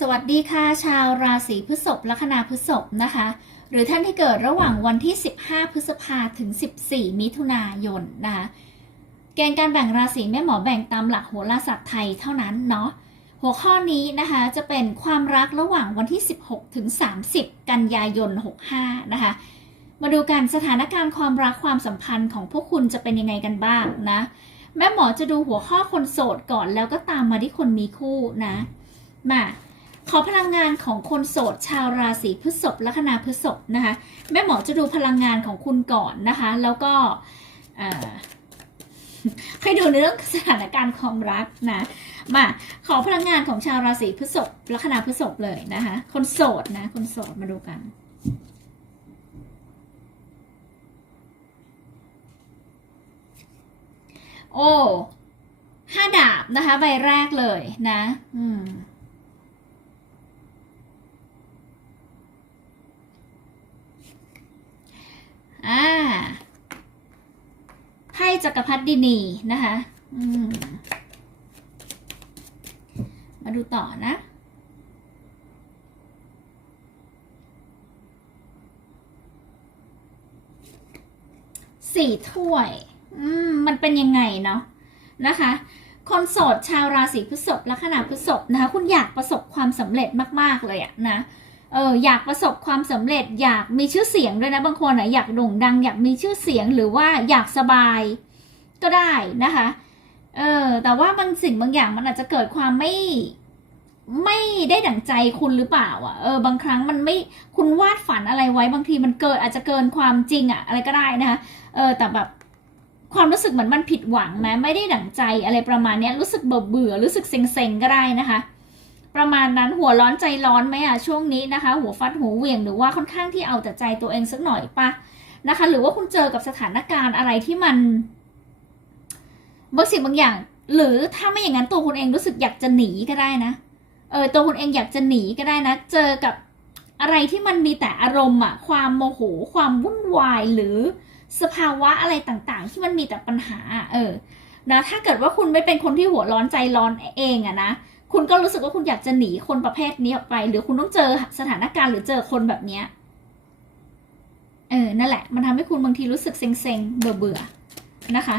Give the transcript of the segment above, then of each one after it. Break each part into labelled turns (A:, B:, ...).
A: สวัสดีค่ะ ชาวราศีพฤษภลัคนาพฤษภนะคะ หรือท่านที่เกิดระหว่างวันที่ 15 พฤษภาถึง 14 มิถุนายนนะคะเกณฑ์การแบ่งราศีแม่หมอแบ่งตามหลักโหราศาสตร์ไทยเท่านั้นเนาะหัวข้อนี้นะคะจะเป็นความรักระหว่างวันที่ 16 ถึง 30 กันยายน 65 นะคะ มาดูกันสถานการณ์ความรักความสัมพันธ์ของพวกคุณจะเป็นยังไงกันบ้างนะ แม่หมอจะดูหัวข้อคนโสดก่อนแล้วก็ตามมาที่คนมีคู่นะมา ขอพลังงานของคนโสดชาวราศีพฤษภลัคนาพฤษภนะคะ แม่หมอจะดูพลังงานของคุณก่อนนะคะ แล้วก็ให้ดูในเรื่องสถานการณ์ความรักนะ มาขอพลังงานของชาวราศีพฤษภลัคนาพฤษภเลยนะคะ คนโสดนะ คนโสดมาดูกันโอ้ห้าดาบนะคะ ใบแรกเลยนะ อืม อ่าไพ่จักรพรรดินีนะคะมมาดูต่อนะ สี่ถ้วย อืม มันเป็นยังไงเนาะนะคะ คนโสดชาวราศีพฤษภลัคนาพฤษภนะคะ คุณอยากประสบความสำเร็จมาก ๆ เลยอะนะ เอออยากประสบความสำเร็จอยากมีชื่อเสียงด้วยนะบางคนอะอยากโด่งดัง อยากมีชื่อเสียงหรือว่าอยากสบายก็ได้นะคะเออแต่ว่าบางสิ่งบางอย่างมันอาจจะเกิดความไม่ไม่ได้ดั่งใจคุณหรือเปล่า อะเออบางครั้งมันไม่คุณวาดฝันอะไรไว้บางทีมันเกิดอาจจะเกินความจริงอะอะไรก็ได้นะคะเออแต่แบบความรู้สึกเหมือนมันผิดหวังไหมไม่ได้ดั่งใจอะไรประมาณนี้รู้สึกเบื่อเบื่อรู้สึกเซ็งๆก็ได้นะคะ ประมาณนั้นหัวร้อนใจร้อนไหมอะช่วงนี้นะคะ หัวฟัดหัวเหวี่ยงหรือว่าค่อนข้างที่เอาแต่ใจตัวเองสักหน่อยปะนะคะ หรือว่าคุณเจอกับสถานการณ์อะไรที่มันบางสิ่งบางอย่าง หรือถ้าไม่อย่างนั้นตัวคุณเองรู้สึกอยากจะหนีก็ได้นะเออตัวคุณเองอยากจะหนีก็ได้นะ เจอกับอะไรที่มันมีแต่อารมณ์อะความโมโห ความวุ่นวายหรือสภาวะอะไรต่างๆ ที่มันมีแต่ปัญหา เออนะถ้าเกิดว่าคุณไม่เป็นคนที่หัวร้อนใจร้อนเองอะนะ คุณก็รู้สึกว่าคุณอยากจะหนีคนประเภทนี้ออกไป หรือคุณต้องเจอสถานการณ์หรือเจอคนแบบเนี้ยเออ นั่นแหละ มันทำให้คุณบางทีรู้สึกเซ็งๆ เบื่อเบื่อนะคะ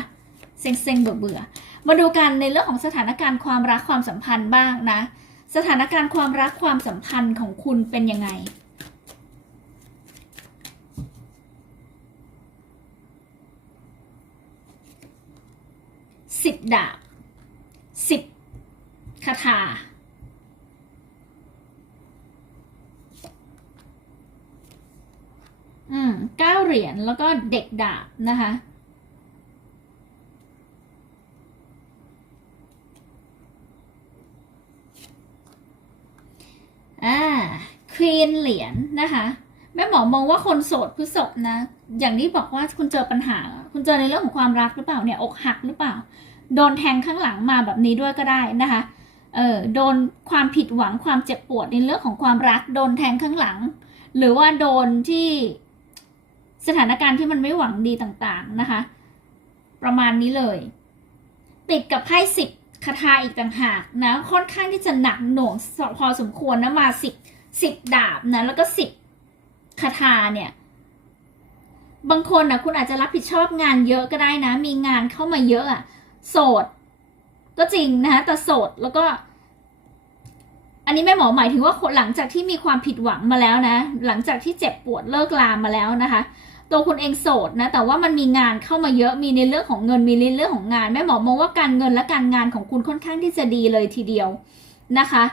A: เซ็งๆ เบื่อเบื่อ มาดูกันในเรื่องของสถานการณ์ความรักความสัมพันธ์บ้างนะ สถานการณ์ความรักความสัมพันธ์ของคุณเป็นยังไง สิบดาบ คาถาอืมเก้าเหรียญแล้วก็เด็กดาบนะคะ อ่าควีนเหรียญนะคะ แม่หมอมองว่าคนโสดพฤษภนะ อย่างที่บอกว่าคุณเจอปัญหา คุณเจอในเรื่องของความรักหรือเปล่าเนี่ยอกหักหรือเปล่า โดนแทงข้างหลังมาแบบนี้ด้วยก็ได้นะคะ เออโดนความผิดหวังความเจ็บปวดในเรื่องของความรัก โดนแทงข้างหลัง หรือว่าโดนที่สถานการณ์ที่มันไม่หวังดีต่างๆนะคะ ประมาณนี้เลย ติดกับไพ่สิบคาถาอีกต่างหากนะ ค่อนข้างที่จะหนักหน่วงพอสมควรนะมาสิบสิบดาบนะแล้วก็สิบคาถาเนี่ยบางคนนะคุณอาจจะรับผิดชอบงานเยอะก็ได้นะ มีงานเข้ามาเยอะอะโสด ก็จริงนะคะแต่โสดแล้วก็ อันนี้แม่หมอหมายถึงว่าคนหลังจากที่มีความผิดหวังมาแล้วนะ หลังจากที่เจ็บปวดเลิกลามาแล้วนะคะ ตัวคุณเองโสดนะ แต่ว่ามันมีงานเข้ามาเยอะ มีในเรื่องของเงิน มีในเรื่องของงาน แม่หมอมองว่าการเงินและการงานของคุณค่อนข้างที่จะดีเลยทีเดียวนะคะ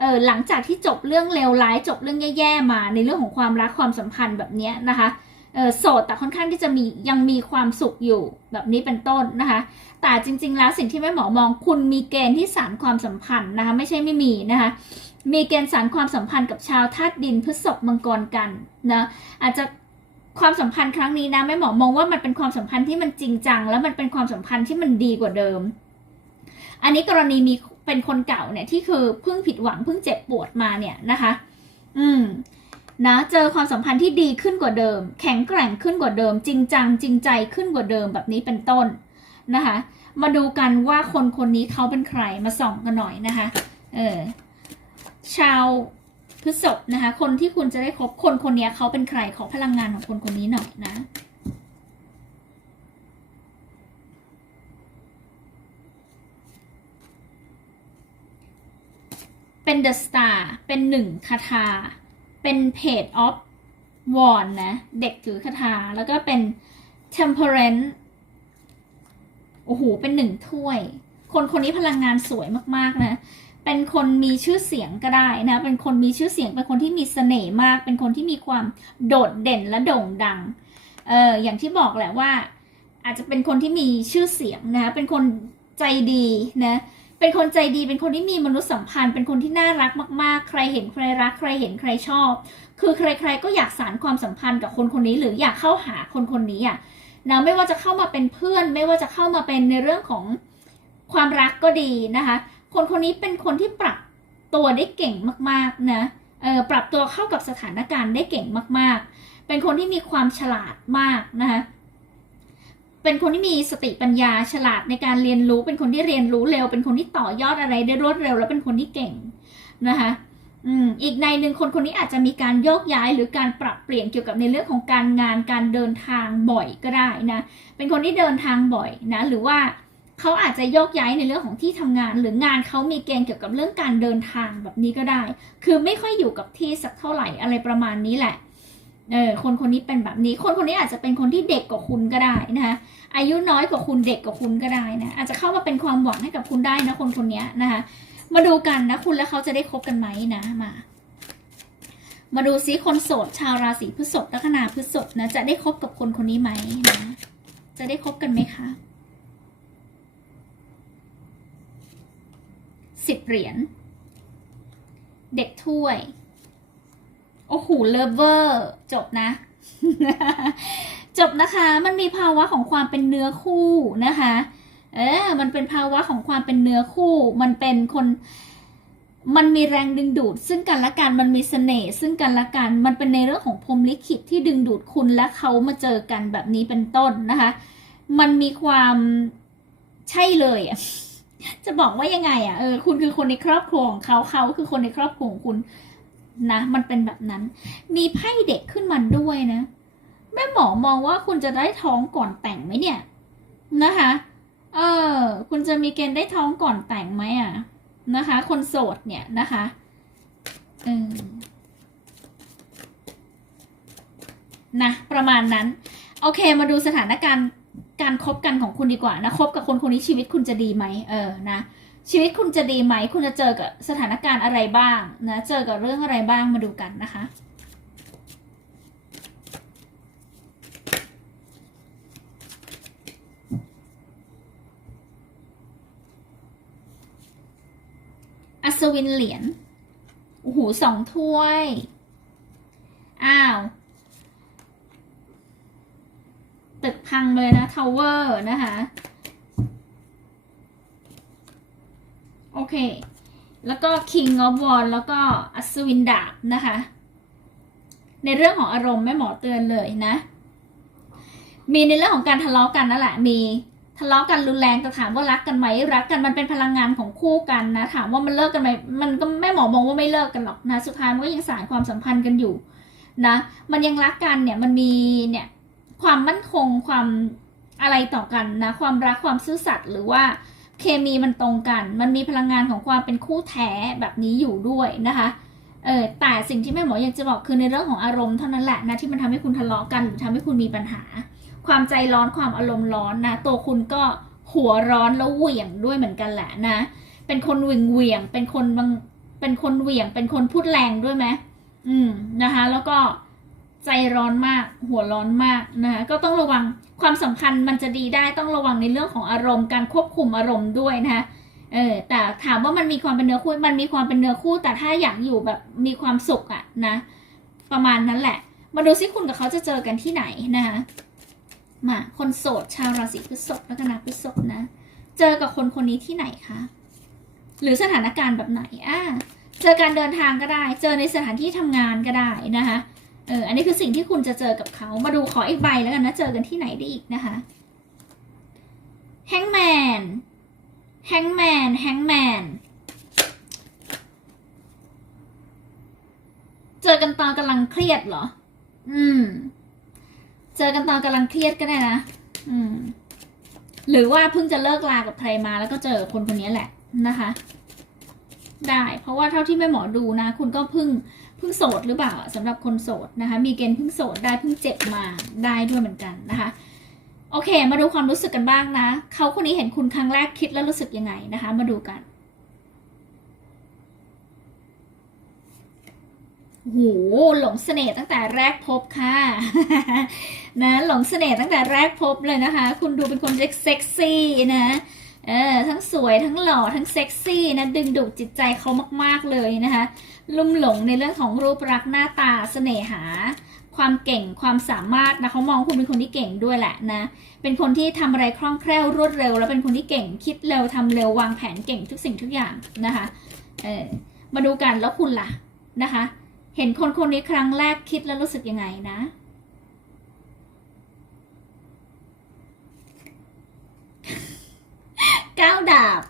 A: เออหลังจากที่จบเรื่องเลวร้ายจบเรื่องแย่ๆมาในเรื่องของความรักความสัมพันธ์แบบนี้นะคะ โสดแต่ค่อนข้างที่จะมียังมีความสุขอยู่แบบนี้เป็นต้นนะคะ แต่จริง ๆ แล้วสิ่งที่แม่หมอมองคุณมีเกณฑ์ที่สารความสัมพันธ์นะคะ ไม่ใช่ไม่มีนะคะ มีเกณฑ์สารความสัมพันธ์กับชาวธาตุดินพฤษภมังกรกันนะอาจจะความสัมพันธ์ครั้งนี้นะแม่หมอมองว่ามันเป็นความสัมพันธ์ที่มันจริงจัง แล้วมันเป็นความสัมพันธ์ที่มันดีกว่าเดิม อันนี้กรณีมีเป็นคนเก่าเนี่ยที่คือเพิ่งผิดหวังเพิ่งเจ็บปวดมาเนี่ยนะคะ อืม นะเจอความสัมพันธ์ที่ดีขึ้นกว่าเดิม แข็งแกร่งขึ้นกว่าเดิม จริงจังจริงใจขึ้นกว่าเดิมแบบนี้เป็นต้นนะคะ มาดูกันว่าคนคนนี้เขาเป็นใครมาส่องกันหน่อยนะคะเออชาวพฤษภนะคะ คนที่คุณจะได้คบคนคนนี้เขาเป็นใครขอพลังงานของคนคนนี้หน่อยนะเป็นเดอะสตาร์เป็นหนึ่งคาถา เป็นเพจออฟวอนนะ เด็กถือคาถา แล้วก็เป็น temperance โอ้โห เป็นหนึ่งถ้วย คนคนนี้พลังงานสวยมากๆนะ เป็นคนมีชื่อเสียงก็ได้นะ เป็นคนมีชื่อเสียง เป็นคนที่มีเสน่ห์มาก เป็นคนที่มีความโดดเด่นและโด่งดัง เอออย่างที่บอกแหละว่า อาจจะเป็นคนที่มีชื่อเสียงนะ เป็นคนใจดีนะ เป็นคนใจดีเป็นคนที่มีมนุษยสัมพันธ์ เป็นคนที่น่ารักมาก ๆ ใครเห็นใครรัก ใครเห็นใครชอบ คือใคร ๆ ก็อยากสานความสัมพันธ์กับคนคนนี้หรืออยากเข้าหาคนคนนี้อะนะไม่ว่าจะเข้ามาเป็นเพื่อน ไม่ว่าจะเข้ามาเป็นในเรื่องของความรักก็ดีนะคะ คนคนนี้เป็นคนที่ปรับตัวได้เก่งมากๆนะเออปรับตัวเข้ากับสถานการณ์ได้เก่งมากๆ เป็นคนที่มีความฉลาดมากนะคะ เป็นคนที่มีสติปัญญาฉลาดในการเรียนรู้ เป็นคนที่เรียนรู้เร็ว เป็นคนที่ต่อยอดอะไรได้รวดเร็ว และเป็นคนที่เก่งนะคะอืมอีกในหนึ่งคนคนนี้อาจจะมีการโยกย้ายหรือการปรับเปลี่ยนเกี่ยวกับในเรื่องของการงานการเดินทางบ่อยก็ได้นะ เป็นคนที่เดินทางบ่อยนะ หรือว่าเขาอาจจะโยกย้ายในเรื่องของที่ทำงาน หรืองานเขามีเกณฑ์เกี่ยวกับเรื่องการเดินทางแบบนี้ก็ได้ คือไม่ค่อยอยู่กับที่สักเท่าไหร่อะไรประมาณนี้แหละ เออคนคนนี้เป็นแบบนี้ คนคนนี้อาจจะเป็นคนที่เด็กกว่าคุณก็ได้นะคะอายุน้อยกว่าคุณเด็กกว่าคุณก็ได้นะอาจจะเข้ามาเป็นความหวังให้กับคุณได้นะคนคนนี้นะคะมาดูกันนะคุณและเขาจะได้คบกันไหมนะมา มาดูซิคนโสดชาวราศีพฤษภลัคนาพฤษภนะจะได้คบกับคนคนนี้ไหมนะจะได้คบกันไหมคะสิบเหรียญเด็กถ้วย โอ้โหเลิฟเวอร์จบนะ จบนะคะ มันมีภาวะของความเป็นเนื้อคู่นะคะ เออ มันเป็นภาวะของความเป็นเนื้อคู่ มันเป็นคนมันมีแรงดึงดูด ซึ่งกันและกัน มันมีเสน่ห์ซึ่งกันและกัน มันเป็นในเรื่องของพรมลิขิตที่ดึงดูดคุณและเขามาเจอกันแบบนี้เป็นต้นนะคะ มันมีความใช่เลยอะจะบอกว่ายังไงอะ เออ คุณคือคนในครอบครัวของเขา เขาคือคนในครอบครัวของคุณ นะ มันเป็นแบบนั้น มีไพ่เด็กขึ้นมาด้วยนะ แม่หมอมองว่าคุณจะได้ท้องก่อนแต่งไหมเนี่ย นะคะ เออ คุณจะมีเกณฑ์ได้ท้องก่อนแต่งไหมอะ นะคะ คนโสดเนี่ยนะคะเออนะประมาณนั้น โอเคมาดูสถานการณ์การคบกันของคุณดีกว่านะคบกับคนคนนี้ชีวิตคุณจะดีไหมเออนะ ชีวิตคุณจะดีไหม คุณจะเจอกับสถานการณ์อะไรบ้างนะ เจอกับเรื่องอะไรบ้างมาดูกันนะคะ อัศวินเหรียญ โอ้โหสองถ้วย อ้าวตึกพังเลยนะทาวเวอร์นะคะ โอเค แล้วก็ King of w a n แล้วก็อัศวินดาบนะคะ ในเรื่องของอารมณ์แม่หมอเตือนเลยนะ มีในเรื่องของการทะเลาะกันนั่นแหละ มีทะเลาะกันรุนแรงแต่ถามว่ารักกันไหมรักกันมันเป็นพลังงานของคู่กันนะ ถามว่ามันเลิกกันไหมมันก็แม่หมอมองว่าไม่เลิกกันหรอกนะสุดท้ายมันก็ยังสานความสัมพันธ์กันอยู่นะ มันยังรักกันเนี่ยมันมีเนี่ยความมั่นคงความอะไรต่อกันนะ ความรักความซื่อสัตย์หรือว่า เคมีมันตรงกัน มันมีพลังงานของความเป็นคู่แท้แบบนี้อยู่ด้วยนะคะเออแต่สิ่งที่แม่หมออยากจะบอกคือในเรื่องของอารมณ์เท่านั้นแหละนะที่มันทำให้คุณทะเลาะกันหรือทำให้คุณมีปัญหา ความใจร้อนความอารมณ์ร้อนนะตัวคุณก็หัวร้อนแล้วเหวี่ยงด้วยเหมือนกันแหละนะ เป็นคนเหวี่ยงเหวี่ยงเป็นคนบางเป็นคนเหวี่ยง เป็นคนพูดแรงด้วยไหมอืมนะคะ แล้วก็ ใจร้อนมาก หัวร้อนมากนะคะก็ต้องระวังความสัมพันธ์มันจะดีได้ต้องระวังในเรื่องของอารมณ์การควบคุมอารมณ์ด้วยนะคะเออแต่ถามว่ามันมีความเป็นเนื้อคู่มันมีความเป็นเนื้อคู่ แต่ถ้าอยากอยู่แบบมีความสุขอะนะ ประมาณนั้นแหละ มาดูซิคุณกับเขาจะเจอกันที่ไหนนะคะมาคนโสดชาวราศีพฤษภและคณะพฤษภนะ เจอกับคนคนนี้ที่ไหนคะหรือสถานการณ์แบบไหนอ่าเจอการเดินทางก็ได้ เจอในสถานที่ทำงานก็ได้นะคะ เออ อันนี้คือสิ่งที่คุณจะเจอกับเขา มาดูขออีกใบแล้วกันนะ เจอกันที่ไหนได้อีกนะคะแฮงแมนแฮงแมนแฮงแมนโอกันตอนกำลังเครียดเหรอ อืม เจอกันตอนกำลังเครียดก็ได้นะ อืม หรือว่าเพิ่งจะเลิกลากับใครมาแล้วก็เจอคนคนนี้แหละนะคะ ได้ เพราะว่าเท่าที่แม่หมอดูนะ คุณก็เพิ่ง พิ่งโสดหรือเปล่าสำหรับคนโสดนะคะ มีเกณฑ์เพิ่งโสดได้เพิ่งเจ็บมาได้ด้วยเหมือนกันนะคะโอเค มาดูความรู้สึกกันบ้างนะเขาคนนี้เห็นคุณครั้งแรกคิดแล้วรู้สึกยังไงนะคะ มาดูกันโหหลงเสน่ห์ตั้งแต่แรกพบค่ะนะหลงเสน่ห์ตั้งแต่แรกพบเลยนะคะ คุณดูเป็นคนเซ็กซี่นะเออทั้งสวยทั้งหล่อทั้งเซ็กซี่นะดึงดูดจิตใจเขามาก ๆเลยนะคะ ลุ่มหลงในเรื่องของรูปลักหน้าตาเสน่หา ความเก่งความสามารถนะเขามองคุณเป็นคนที่เก่งด้วยแหละนะ เป็นคนที่ทำอะไรคล่องแคล่วรวดเร็ว แล้วเป็นคนที่เก่งคิดเร็วทำเร็ววางแผนเก่งทุกสิ่งทุกอย่างนะคะเออมาดูกันแล้วคุณล่ะนะคะ เห็นคนคนนี้ครั้งแรกคิดแล้วรู้สึกยังไงนะก้าวดาบ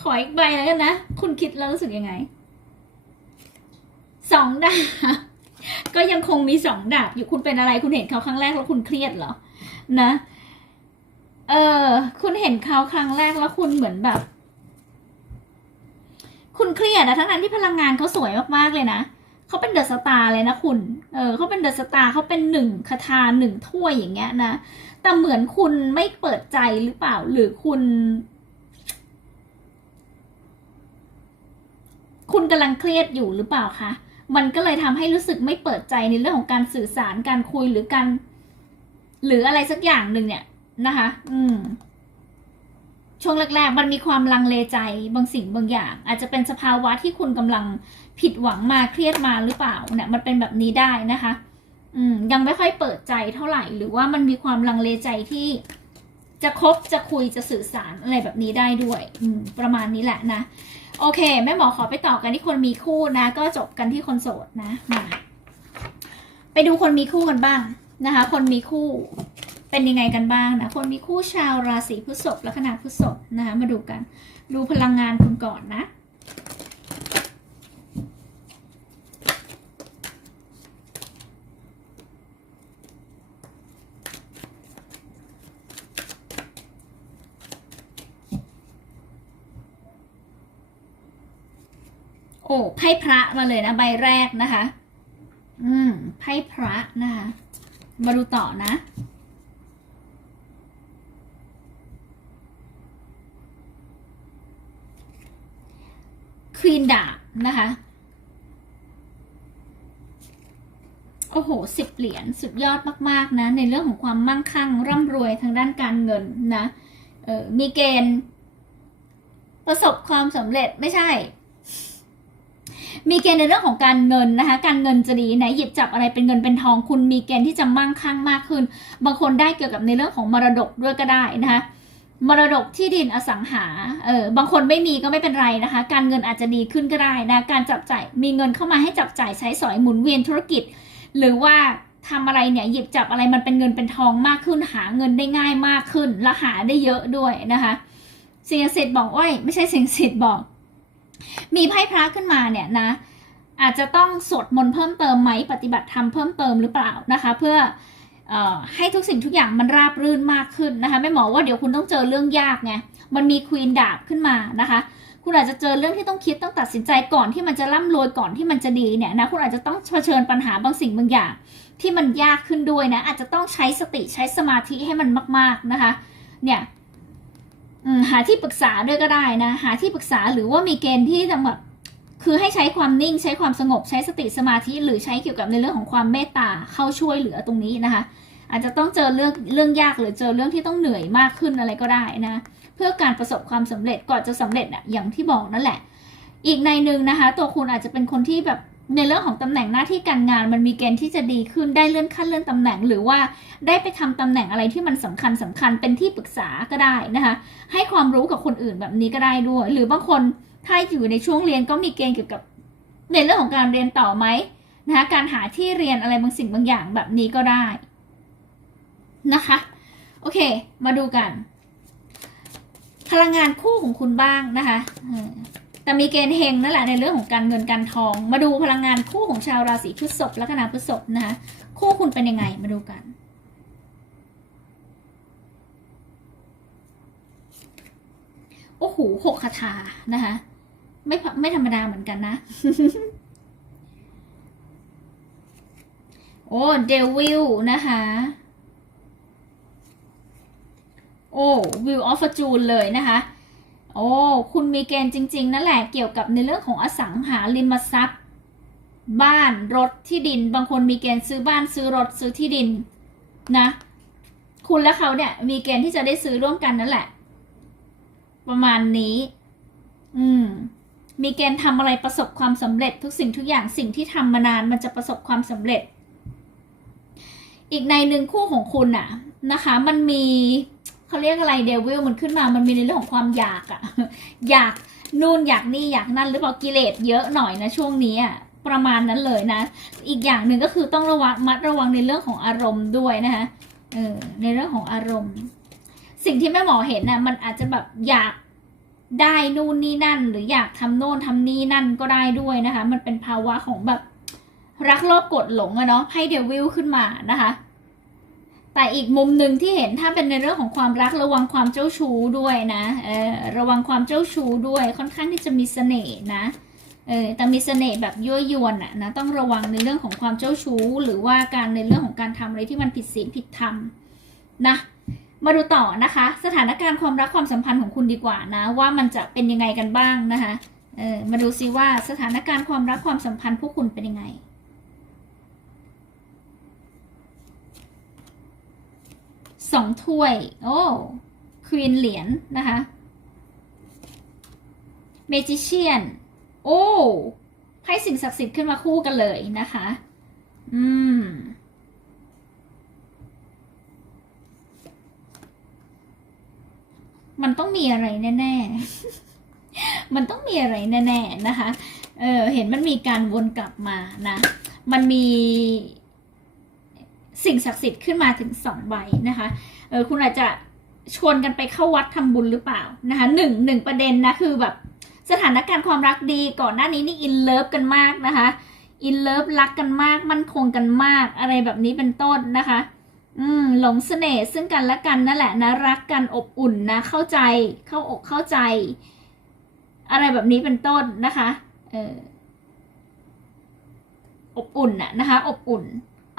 A: ขออีกใบแล้วกันนะ คุณคิดแล้วรู้สึกยังไง สองดาบก็ยังคงมีสองดาบอยู่คุณเป็นอะไรคุณเห็นเขาครั้งแรกแล้วคุณเครียดเหรอ นะ เออ คุณเห็นเขาครั้งแรกแล้วคุณเหมือนแบบ คุณเครียดอะทั้งนั้นที่พลังงานเขาสวยมากๆเลยนะเขาเป็นเดอะสตาร์เลยนะคุณ เออเขาเป็นเดอะสตาร์เขาเป็นหนึ่งคาถาหนึ่งถ้วยอย่างเงี้ยนะ แต่เหมือนคุณไม่เปิดใจหรือเปล่า หรือคุณ คุณกำลังเครียดอยู่หรือเปล่าคะ มันก็เลยทำให้รู้สึกไม่เปิดใจในเรื่องของการสื่อสารการคุยหรือการหรืออะไรสักอย่างหนึ่งเนี่ยนะคะ อืม ช่วงแรกๆ มันมีความลังเลใจบางสิ่งบางอย่าง อาจจะเป็นสภาวะที่คุณกำลังผิดหวังมาเครียดมาหรือเปล่า เนี่ย มันเป็นแบบนี้ได้นะคะ อืม ยังไม่ค่อยเปิดใจเท่าไหร่ หรือว่ามันมีความลังเลใจที่จะคบจะคุยจะสื่อสารอะไรแบบนี้ได้ด้วย อืม ประมาณนี้แหละนะ โอเคแม่หมอขอไปต่อกันที่คนมีคู่นะ ก็จบกันที่คนโสดนะมาไปดูคนมีคู่กันบ้างนะคะ คนมีคู่เป็นยังไงกันบ้างนะ คนมีคู่ชาวราศีพฤษภลัคนาพฤษภนะคะมาดูกัน ดูพลังงานคุณก่อนนะ อ้ไพ่พระมาเลยนะใบแรกนะคะ อืมไพ่พระนะคะ มาดูต่อนะควีนดาบนะคะ โอ้โหสิบเหรียญสุดยอดมาก ๆ นะ ในเรื่องของความมั่งคั่ง ร่ำรวยทางด้านการเงินนะ เออมีเกณฑ์ ประสบความสำเร็จไม่ใช่ มีเกณฑ์ในเรื่องของการเงินนะคะ การเงินจะดีนะหยิบจับอะไรเป็นเงินเป็นทองคุณมีเกณฑ์ที่จะมั่งคั่งมากขึ้น บางคนได้เกี่ยวกับในเรื่องของมรดกด้วยก็ได้นะคะมรดกที่ดินอสังหา เออ บางคนไม่มีก็ไม่เป็นไรนะคะ การเงินอาจจะดีขึ้นก็ได้นะ การจับจ่าย มีเงินเข้ามาให้จับจ่ายใช้สอยหมุนเวียนธุรกิจ หรือว่าทำอะไรเนี่ยหยิบจับอะไรมันเป็นเงินเป็นทองมากขึ้น หาเงินได้ง่ายมากขึ้น และหาได้เยอะด้วยนะคะสิ่งศักดิ์สิทธิ์บอกว่าไม่ใช่สิ่งศักดิ์สิทธิ์บอก มีไพ่พระขึ้นมาเนี่ยนะ อาจจะต้องสวดมนต์เพิ่มเติมไหมปฏิบัติธรรมเพิ่มเติมหรือเปล่านะคะ เพื่อให้ทุกสิ่งทุกอย่างมันราบรื่นมากขึ้นนะคะไม่หมอว่าเดี๋ยวคุณต้องเจอเรื่องยากไงมันมีควีนดาบขึ้นมานะคะ คุณอาจจะเจอเรื่องที่ต้องคิดต้องตัดสินใจก่อนที่มันจะร่ำรวยก่อนที่มันจะดีเนี่ยนะคุณอาจจะต้องเผชิญปัญหาบางสิ่งบางอย่าง ที่มันยากขึ้นด้วยนะอาจจะต้องใช้สติใช้สมาธิให้มันมาก ๆนะคะ เนี่ย หาที่ปรึกษาด้วยก็ได้นะ หาที่ปรึกษาหรือว่ามีเกณฑ์ที่จะแบบคือให้ใช้ความนิ่งใช้ความสงบใช้สติสมาธิหรือใช้เกี่ยวกับในเรื่องของความเมตตาเข้าช่วยเหลือตรงนี้นะคะ อาจจะต้องเจอเรื่องเรื่องยากหรือเจอเรื่องที่ต้องเหนื่อยมากขึ้นอะไรก็ได้นะ เพื่อการประสบความสำเร็จก่อนจะสำเร็จอะอย่างที่บอกนั่นแหละ อีกในหนึ่งนะคะ ตัวคุณอาจจะเป็นคนที่แบบ ในเรื่องของตำแหน่งหน้าที่การงานมันมีเกณฑ์ที่จะดีขึ้นได้เลื่อนขั้นเลื่อนตำแหน่ง หรือว่าได้ไปทำตำแหน่งอะไรที่มันสำคัญสำคัญเป็นที่ปรึกษาก็ได้นะคะให้ความรู้กับคนอื่นแบบนี้ก็ได้ด้วย หรือบางคนถ้าอยู่ในช่วงเรียนก็มีเกณฑ์เกี่ยวกับในเรื่องของการเรียนต่อไหมนะคะการหาที่เรียนอะไรบางสิ่งบางอย่างแบบนี้ก็ได้นะคะโอเค มาดูกัน พลังงานคู่ของคุณบ้างนะคะ แต่มีเกณฑ์เฮงนั่นแหละในเรื่องของการเงินการทอง มาดูพลังงานคู่ของชาวราศีพฤษภลัคนาพฤษภนะคะคู่คุณเป็นยังไงมาดูกัน โอ้โหหกคาถานะคะไม่ไม่ธรรมดาเหมือนกันนะ โอ้เดวิลนะคะโอ้วิวออฟจูนเลยนะคะ โอ้ คุณมีเกณฑ์จริง ๆ นั่นแหละเกี่ยวกับในเรื่องของอสังหาริมทรัพย์ บ้านรถที่ดิน บางคนมีเกณฑ์ซื้อบ้านซื้อรถซื้อที่ดินนะ คุณและเขาเนี่ยมีเกณฑ์ที่จะได้ซื้อร่วมกันนั่นแหละ ประมาณนี้ อืม มีเกณฑ์ทำอะไรประสบความสำเร็จ ทุกสิ่งทุกอย่างสิ่งที่ทำมานานมันจะประสบความสำเร็จ อีกในหนึ่งคู่ของคุณอะนะคะ มันมี เขาเรียกอะไรเดวิลมันขึ้นมามันมีในเรื่องของความอยากอะอยากนู่นอยากนี่อยากนั่นหรือเปล่ากิเลสเยอะหน่อยนะช่วงนี้อะประมาณนั้นเลยนะ อีกอย่างหนึ่งก็คือต้องระวังมัดระวังในเรื่องของอารมณ์ด้วยนะคะเออในเรื่องของอารมณ์ สิ่งที่แม่หมอเห็นนะมันอาจจะแบบอยากได้นู่นนี่นั่น หรืออยากทำโน่นทำนี่นั่นก็ได้ด้วยนะคะ มันเป็นภาวะของแบบรักโลภกดหลงอะเนาะให้เดวิลขึ้นมานะคะ แต่อีกมุมหนึ่งที่เห็นถ้าเป็นในเรื่องของความรักระวังความเจ้าชู้ด้วยนะเออระวังความเจ้าชู้ด้วยค่อนข้างที่จะมีเสน่ห์นะเออแต่มีเสน่ห์แบบยั่วยวนอะนะต้องระวังในเรื่องของความเจ้าชู้ หรือว่าการในเรื่องของการทำอะไรที่มันผิดศีลผิดธรรมนะมาดูต่อนะคะ สถานการณ์ความรักความสัมพันธ์ของคุณดีกว่านะ ว่ามันจะเป็นยังไงกันบ้างนะคะเออมาดูซิว่าสถานการณ์ความรักความสัมพันธ์พวกคุณเป็นยังไง สองถ้วย โอ้ควีนเหรียญนะคะเมจิเชียน โอ้ไพ่สิ่งศักดิ์สิทธิ์ขึ้นมาคู่กันเลยนะคะ อืม มันต้องมีอะไรแน่ ๆ มันต้องมีอะไรแน่ ๆ นะคะ เออ เห็นมันมีการวนกลับมานะ มันมี สิ่งศักดิ์สิทธิ์ขึ้นมาถึงสองใบนะคะเออคุณอาจจะชวนกันไปเข้าวัดทำบุญหรือเปล่านะคะหนึ่งหนึ่งประเด็นนะคือแบบสถานการณ์ความรักดีก่อนหน้านี้นี่อินเลิฟกันมากนะคะอินเลิฟรักกันมาก มั่นคงกันมาก อะไรแบบนี้เป็นต้นนะคะ อืมหลงเสน่ห์ซึ่งกันและกันนั่นแหละนะรักกันอบอุ่นนะ เข้าใจเข้าอกเข้าใจ อะไรแบบนี้เป็นต้นนะคะ เอออบอุ่นน่ะนะคะ อบอุ่น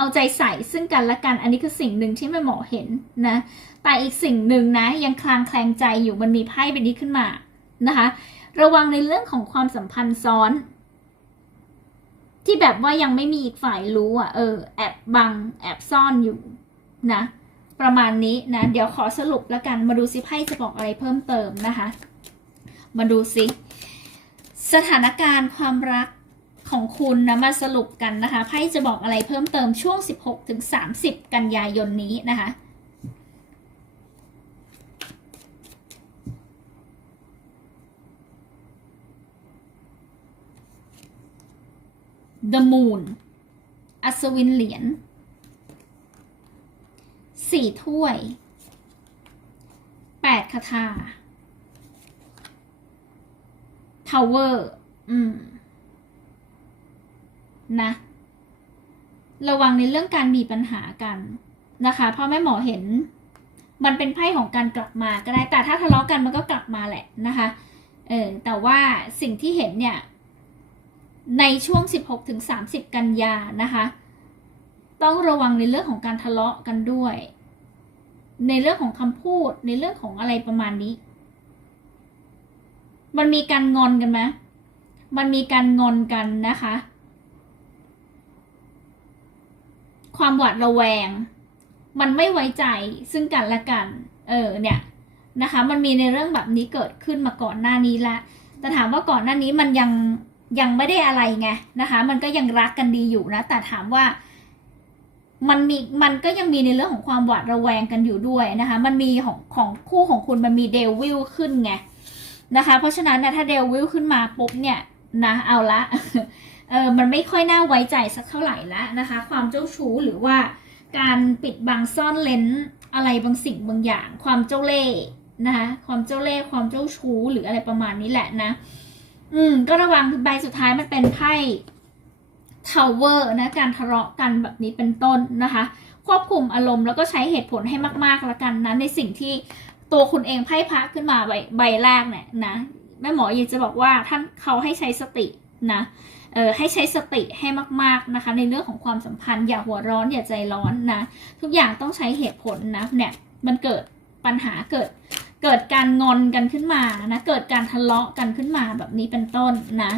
A: เอาใจใส่ซึ่งกันและกัน อันนี้คือสิ่งหนึ่งที่แม่หมอเห็นนะ แต่อีกสิ่งหนึ่งนะ ยังคลางแคลงใจอยู่มันมีไพ่ใบนี้ขึ้นมานะคะ ระวังในเรื่องของความสัมพันธ์ซ้อน ที่แบบว่ายังไม่มีอีกฝ่ายรู้อะเออแอบบังแอบซ่อนอยู่นะ ประมาณนี้นะ เดี๋ยวขอสรุปแล้วกันมาดูซิไพ่จะบอกอะไรเพิ่มเติมนะคะ มาดูซิสถานการณ์ความรัก ของคุณนะมาสรุปกันนะคะไพ่จะบอกอะไรเพิ่มเติมช่วง 16ถึง30 กันยายนนี้นะคะ The Moon อัศวินเหรียญสี่ถ้วยแปดคาถาทาวเวอร์ อืม นะ ระวังในเรื่องการมีปัญหากันนะคะเพราะแม่หมอเห็น มันเป็นไพ่ของการกลับมาก็ได้ แต่ถ้าทะเลาะกันมันก็กลับมาแหละนะคะเออแต่ว่าสิ่งที่เห็นเนี่ย ในช่วง 16ถึง30 กันยานะคะ ต้องระวังในเรื่องของการทะเลาะกันด้วย ในเรื่องของคำพูดในเรื่องของอะไรประมาณนี้ มันมีการงอนกันไหมมันมีการงอนกันนะคะ ความหวาดระแวง มันไม่ไว้ใจซึ่งกันและกัน เออเนี่ยนะคะ มันมีในเรื่องแบบนี้เกิดขึ้นมาก่อนหน้านี้ละแต่ถามว่าก่อนหน้านี้มันยังยังไม่ได้อะไรไงนะคะ มันก็ยังรักกันดีอยู่นะ แต่ถามว่ามันมีมันก็ยังมีในเรื่องของความหวาดระแวงกันอยู่ด้วยนะคะ มันมีของของคู่ของคุณมันมีเดวิลขึ้นไงนะคะ เพราะฉะนั้นนะถ้าเดวิลขึ้นมาปุ๊บเนี่ยนะเอาละ เออมันไม่ค่อยน่าไว้ใจสักเท่าไหร่และนะคะ ความเจ้าชู้หรือว่าการปิดบังซ่อนเลนอะไรบางสิ่งบางอย่าง ความเจ้าเล่ห์นะคะความเจ้าเล่ห์ความเจ้าชู้หรืออะไรประมาณนี้แหละนะ อืม ก็ระวังใบสุดท้ายมันเป็นไพ่ทาวเวอร์นะการทะเลาะกันแบบนี้เป็นต้นนะคะ ควบคุมอารมณ์แล้วก็ใช้เหตุผลให้มากๆล้วกันนะในสิ่งที่ตัวคุณเองไพ่พระขึ้นมาใบใบแรกเนี่ยนะแม่หมออยากจะบอกว่าท่านเขาให้ใช้สตินะ เออให้ใช้สติให้มากๆนะคะในเรื่องของความสัมพันธ์อย่าหัวร้อนอย่าใจร้อนนะทุกอย่างต้องใช้เหตุผลนะเนี่ยมันเกิดปัญหาเกิดเกิดการงอนกันขึ้นมานะเกิดการทะเลาะกันขึ้นมาแบบนี้เป็นต้นนะ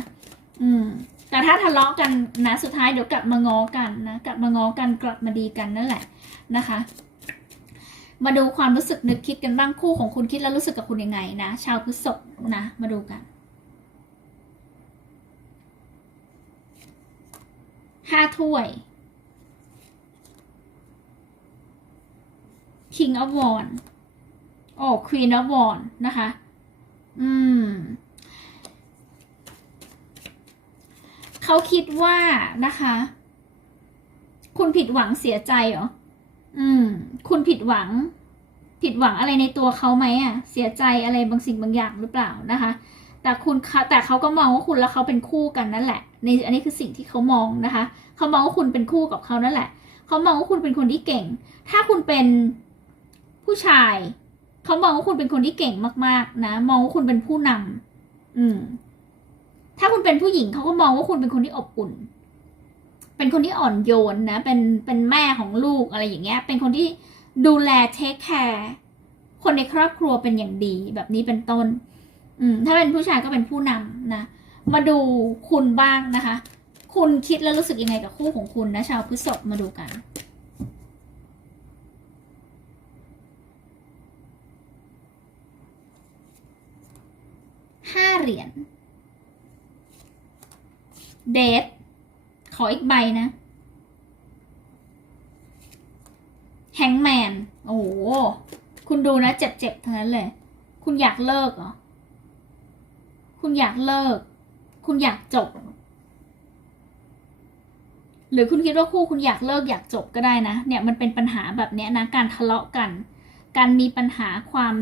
A: อืมแต่ถ้าทะเลาะกันนะสุดท้ายเดี๋ยวกลับมางอกันนะกลับมางอกันกลับมาดีกันนั่นแหละนะคะ มาดูความรู้สึกนึกคิดกันบ้างคู่ของคุณคิดแล้วรู้สึกกับคุณยังไงนะ ชาวพฤษภนะมาดูกัน ห้าถ้วย King of Wand โอ้ Queen of Wand นะคะ อืม เขาคิดว่านะคะ คุณผิดหวังเสียใจเหรอ อืม คุณผิดหวัง ผิดหวังอะไรในตัวเขาไหมอะเสียใจอะไรบางสิ่งบางอย่างหรือเปล่านะคะ แต่คุณแต่เขาก็มองว่าคุณและเขาเป็นคู่กันนั่นแหละในอันนี้คือสิ่งที่เขามองนะคะเขามองว่าคุณเป็นคู่กับเขานั่นแหละเขามองว่าคุณเป็นคนที่เก่ง ถ้าคุณเป็นผู้ชายเขามองว่าคุณเป็นคนที่เก่งมากๆ นะ มองว่าคุณเป็นผู้นำอืม ถ้าคุณเป็นผู้หญิงเขาก็มองว่าคุณเป็นคนที่อบอุ่น เป็นคนที่อ่อนโยนนะ เป็นเป็นแม่ของลูกอะไรอย่างเงี้ย เป็นคนที่ดูแลเทคแคร์คนในครอบครัวเป็นอย่างดีแบบนี้เป็นต้น อืมถ้าเป็นผู้ชายก็เป็นผู้นำนะ มาดูคุณบ้างนะคะ คุณคิดแล้วรู้สึกยังไงกับคู่ของคุณนะชาวพฤษภมาดูกันห้าเหรียญเดทขออีกใบนะแฮงแมน โอ้โห คุณดูนะ เจ็บๆทั้งนั้นเลย คุณอยากเลิกเหรอ คุณอยากเลิก คุณอยากจบ หรือคุณคิดว่าคู่คุณอยากเลิกอยากจบก็ได้นะ เนี่ยมันเป็นปัญหาแบบนี้นะการทะเลาะกัน การมีปัญหาความ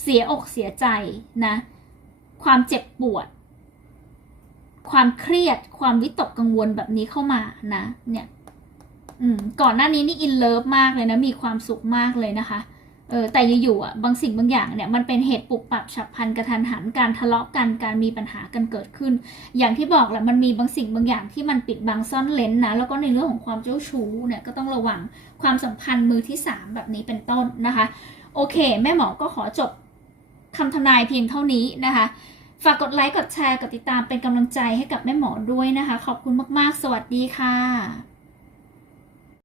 A: เสียอกเสียใจนะ ความเจ็บปวด ความเครียด ความวิตกกังวลแบบนี้เข้ามานะ เนี่ยก่อนหน้านี้นี่อินเลิฟมากเลยนะ มีความสุขมากเลยนะคะ เออแต่อยู่ๆอะบางสิ่งบางอย่างเนี่ยมันเป็นเหตุปรับปรับฉับพลันกระทันหันการทะเลาะกันการมีปัญหากันเกิดขึ้น อย่างที่บอกแหละมันมีบางสิ่งบางอย่างที่มันปิดบังซ่อนเลนนะแล้วก็ในเรื่องของความเจ้าชู้เนี่ยก็ต้องระวังความสัมพันธ์มือที่สามแบบนี้เป็นต้นนะคะ โอเค แม่หมอก็ขอจบคำทำนายเพียงเท่านี้นะคะ ฝากกดไลค์กดแชร์กดติดตามเป็นกำลังใจให้กับแม่หมอด้วยนะคะ ขอบคุณมากๆ สวัสดีค่ะ